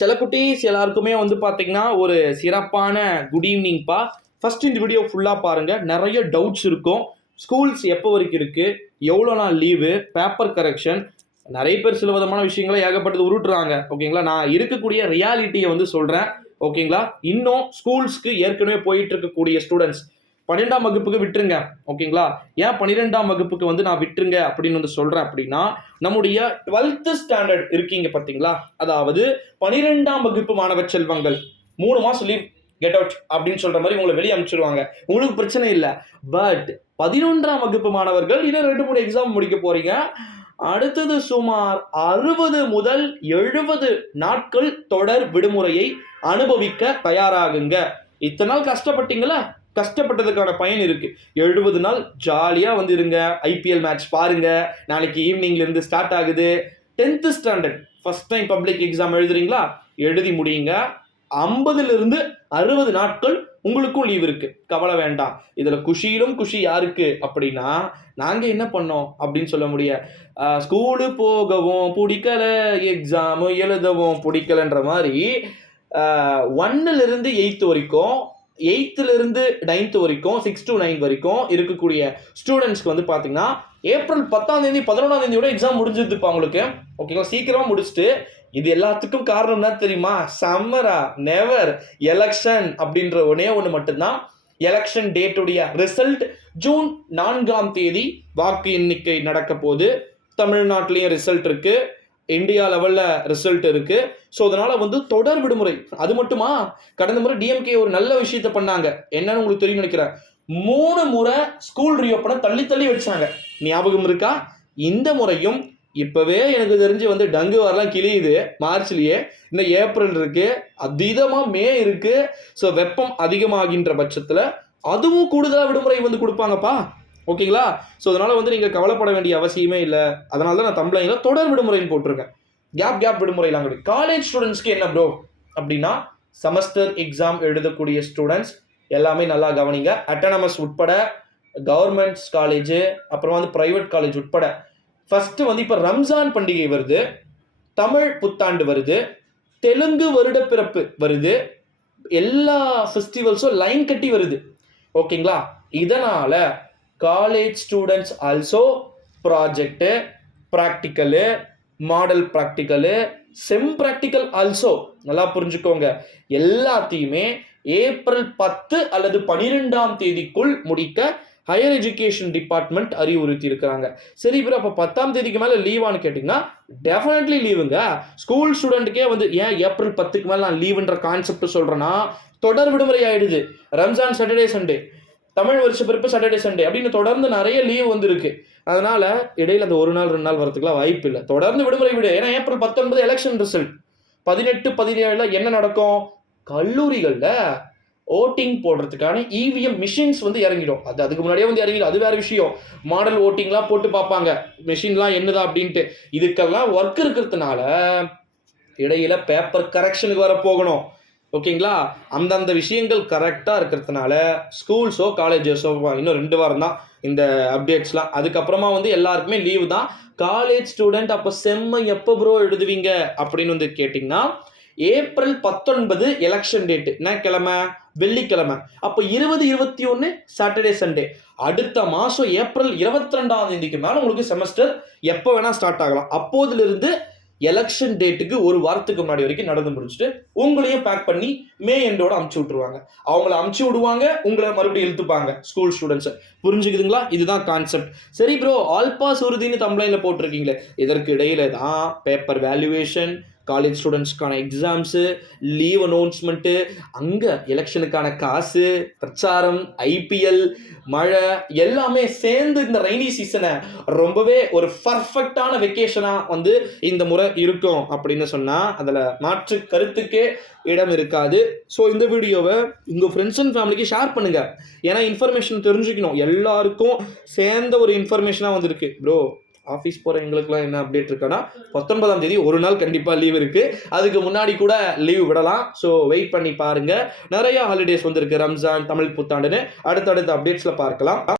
சில குட்டீஸ் எல்லாருக்குமே வந்து பார்த்தீங்கன்னா ஒரு சிறப்பான குட் ஈவினிங்ப்பா. ஃபர்ஸ்ட் இந்த வீடியோ ஃபுல்லாக பாருங்க. நிறைய டவுட்ஸ் இருக்கும். ஸ்கூல்ஸ் எப்போ வரைக்கும் இருக்கு, எவ்வளோ நாள் லீவு, பேப்பர் கரெக்ஷன், நிறைய பேர் சில விதமான விஷயங்களை ஏகப்பட்டது உருட்டுறாங்க. ஓகேங்களா, நான் இருக்கக்கூடிய ரியாலிட்டியை வந்து சொல்கிறேன். ஓகேங்களா, இன்னும் ஸ்கூல்ஸ்க்கு ஏற்கனவே போயிட்டு இருக்கக்கூடிய ஸ்டூடெண்ட்ஸ் 12ஆம் வகுப்புக்கு விட்டுருங்க. ஓகேங்களா, ஏன் 12ஆம் வகுப்புக்கு வந்து நான் விட்டுருங்க அப்படின்னு வந்து சொல்கிறேன் அப்படின்னா, நம்முடைய 12th ஸ்டாண்டர்ட் இருக்கீங்க பார்த்தீங்களா, அதாவது 12ஆம் வகுப்பு மாணவ செல்வங்கள் 3 மாதம் லீவ், கெட் அவுட் அப்படின்னு சொல்கிற மாதிரி உங்களை வெளியே அனுப்பிச்சிடுவாங்க. உங்களுக்கு பிரச்சனை இல்லை. பட் 11ஆம் வகுப்பு மாணவர்கள் இன்னும் 2-3 எக்ஸாம் முடிக்க போறீங்க. அடுத்தது சுமார் 60 முதல் 70 நாட்கள் தொடர் விடுமுறையை அனுபவிக்க தயாராகுங்க. இத்தனை நாள் கஷ்டப்பட்டீங்களா, கஷ்டப்பட்டதுக்கான பயன் இருக்கு. 70 நாள் ஜாலியா வந்து இருங்க. ஐபிஎல் மேட்ச் பாருங்க. நாளைக்கு ஈவினிங்ல இருந்து ஸ்டார்ட் ஆகுது. 10th standard first time public exam எழுதுறீங்களா, எழுதி முடியுங்க. 50 60 நாட்கள் உங்களுக்கும் லீவ் இருக்கு, கவலை வேண்டாம். இதுல குஷியிலும் குஷி யாருக்கு அப்படின்னா, நாங்க என்ன பண்ணோம் அப்படின்னு சொல்ல முடியாது. ஸ்கூலு போகவும் பிடிக்கல, எக்ஸாமு எழுதவும் பிடிக்கலன்ற மாதிரி 1 8 வரைக்கும், 8 9 வரைக்கும், 6 to 9 வரைக்கும் இருக்கக்கூடிய ஸ்டூடெண்ட்ஸ்க்கு வந்து பார்த்தீங்கன்னா ஏப்ரல் 10ஆம் தேதி 11ஆம் தேதியோட எக்ஸாம் முடிஞ்சிருதுப்பா உங்களுக்கு. ஓகேங்களா, சீக்கிரமா முடிச்சுட்டு, இது எல்லாத்துக்கும் காரணம் என்ன தெரியுமா? சம்மரா நெவர் எலெக்ஷன் அப்படின்ற ஒன்று மட்டும்தான். எலெக்ஷன் டேட்டுடைய ரிசல்ட் ஜூன் 4ஆம் தேதி வாக்கு எண்ணிக்கை நடக்க போது. தமிழ்நாட்டிலையும் ரிசல்ட் இருக்கு, இந்தியா லெவல்ல ரிசல்ட் இருக்கு. ஸோ அதனால வந்து தொடர் விடுமுறை. அது மட்டுமா, கடந்த முறை டிஎம்கே ஒரு நல்ல விஷயத்த பண்ணாங்க. என்னன்னு உங்களுக்கு தெரியும் நினைக்கிறேன். 3 முறை ஸ்கூல் ரீஓப்பனை தள்ளி தள்ளி வச்சாங்க, ஞாபகம் இருக்கா? இந்த முறையும் இப்பவே எனக்கு தெரிஞ்சு வந்து டங்கு வரலாம் கிளியுது மார்ச்லயே. இன்னும் ஏப்ரல் இருக்கு, அதீதமா மே இருக்கு. ஸோ வெப்பம் அதிகமாகின்ற பட்சத்துல அதுவும் கூடுதலா விடுமுறை வந்து கொடுப்பாங்கப்பா. ஓகேங்களா, ஸோ அதனால வந்து நீங்க கவலைப்பட வேண்டிய அவசியமே இல்லை. அதனால தான் நான் தம்ப்ளைன்ல தொடர் விடுமுறைன்னு போட்டிருக்கேன். கேப் விடுமுறைலாம் கிடையாது. காலேஜ் ஸ்டூடெண்ட்ஸ்க்கு என்ன ப்ரோ அப்படின்னா, செமஸ்டர் எக்ஸாம் எழுதக்கூடிய ஸ்டூடெண்ட்ஸ் எல்லாமே நல்லா கவனிங்க. அட்டானமஸ் உட்பட, கவர்மெண்ட்ஸ் காலேஜ், அப்புறம் வந்து பிரைவேட் காலேஜ் உட்பட. ஃபர்ஸ்ட் வந்து இப்போ ரம்ஜான் பண்டிகை வருது, தமிழ் புத்தாண்டு வருது, தெலுங்கு வருட பிறப்பு வருது, எல்லா ஃபெஸ்டிவல்ஸும் லைன் கட்டி வருது. ஓகேங்களா, இதனால college students also project, practical, model practical, sem practical also, நல்லா புரிஞ்சுக்கோங்க, எல்லாத்தையுமே ஏப்ரல் 10 அல்லது 12ஆம் தேதிக்குள் முடிக்க ஹையர் எஜுகேஷன் டிபார்ட்மெண்ட் அறிவுறுத்தி இருக்கிறாங்க. சரி ப்ரோ, அப்போ 10ஆம் தேதிக்கு மேலே லீவான்னு கேட்டிங்கன்னா, டெஃபினெட்லி லீவுங்க. ஸ்கூல் ஸ்டூடெண்ட்டுக்கே வந்து ஏன் ஏப்ரல் 10க்கு மேலே நான் லீவுன்ற கான்செப்ட் சொல்கிறேன்னா, தொடர் விடுமுறை ஆயிடுது. ரம்ஜான் சாட்டர்டே சண்டே, தமிழ் வருஷ பிறப்பு சாட்டர்டே சண்டே அப்படின்னு தொடர்ந்து நிறைய லீவ் வந்துருக்கு. அதனால இடையில அந்த 1 நாள் 2 நாள் வரதுக்குலாம் வாய்ப்பு இல்லை. தொடர்ந்து விடுமுறை விடு. ஏன்னா ஏப்ரல் 19 எலெக்ஷன் ரிசல்ட், 18 17 என்ன நடக்கும்? கல்லூரிகள்ல ஓட்டிங் போடுறதுக்கான இவிஎம் மிஷின்ஸ் வந்து இறங்கிடும். அதுக்கு முன்னாடியே வந்து இறங்கிடும், அது வேற விஷயம். மாடல் ஓட்டிங்லாம் போட்டு பார்ப்பாங்க, மிஷின்லாம் என்னதா அப்படின்ட்டு. இதுக்கெல்லாம் ஒர்க் இருக்கிறதுனால இடையில பேப்பர் கரெக்ஷனுக்கு வர போகணும். ஓகேங்களா, அந்தந்த விஷயங்கள் கரெக்டாக இருக்கிறதுனால ஸ்கூல்ஸோ காலேஜஸோ இன்னும் 2 வாரம் தான் இந்த அப்டேட்ஸ்லாம். அதுக்கப்புறமா வந்து எல்லாருக்குமே லீவு தான். காலேஜ் ஸ்டூடெண்ட் அப்போ செம்ம எப்போ ப்ரோ எழுதுவீங்க அப்படின்னு வந்து கேட்டிங்கன்னா, ஏப்ரல் 19 எலெக்ஷன் டேட்டு என்ன கிழமை? வெள்ளிக்கிழமை. அப்போ 20 21 சாட்டர்டே சண்டே. அடுத்த மாதம் ஏப்ரல் 22ஆம் தேதிக்கு மேலே உங்களுக்கு செமஸ்டர் எப்போ வேணால் ஸ்டார்ட் ஆகலாம். அப்போதிலிருந்து எலெக்ஷன் டேட்டுக்கு 1 வாரத்துக்கு முன்னாடி வரைக்கும் நடந்து முடிச்சுட்டு உங்களையும் பேக் பண்ணி மே எண்டோட அமுச்சு விட்டுருவாங்க. அவங்கள அமுச்சு விடுவாங்க, உங்களை மறுபடியும் இழுத்துப்பாங்க ஸ்கூல் ஸ்டூடெண்ட்ஸை. புரிஞ்சுக்குதுங்களா? இதுதான் கான்செப்ட். சரி ப்ரோ, ஆல் பாஸ் உறுதின்னு தம்ப்ளைன்ல போட்டிருக்கீங்களே, இதற்கு இடையில தான் பேப்பர் வேல்யூவேஷன், காலேஜ் ஸ்டூடெண்ட்ஸ்க்கான எக்ஸாம்ஸு, லீவ் அனௌன்ஸ்மெண்ட்டு, அங்கே எலெக்ஷனுக்கான காசு, பிரச்சாரம், ஐபிஎல், மழை எல்லாமே சேர்ந்து இந்த ரெய்னி சீசனை ரொம்பவே ஒரு பர்ஃபெக்டான வெக்கேஷனாக வந்து இந்த முறை இருக்கும் அப்படின்னு சொன்னால் அதில் மாற்று கருத்துக்கே இடம் இருக்காது. ஸோ இந்த வீடியோவை உங்கள் ஃப்ரெண்ட்ஸ் அண்ட் ஃபேமிலிக்கு ஷேர் பண்ணுங்கள். ஏன்னா இன்ஃபர்மேஷன் தெரிஞ்சுக்கணும், எல்லாருக்கும் சேர்ந்த ஒரு இன்ஃபர்மேஷனாக வந்திருக்கு. ப்ரோ, ஆஃபீஸ் போகிற எங்களுக்குலாம் என்ன அப்டேட் இருக்குன்னா, 19ஆம் தேதி 1 நாள் கண்டிப்பாக லீவ் இருக்குது. அதுக்கு முன்னாடி கூட லீவ் விடலாம். ஸோ வெயிட் பண்ணி பாருங்கள். நிறைய ஹாலிடேஸ் வந்திருக்கு, ரம்ஜான், தமிழ் புத்தாண்டுன்னு. அடுத்தடுத்த அப்டேட்ஸில் பார்க்கலாம்.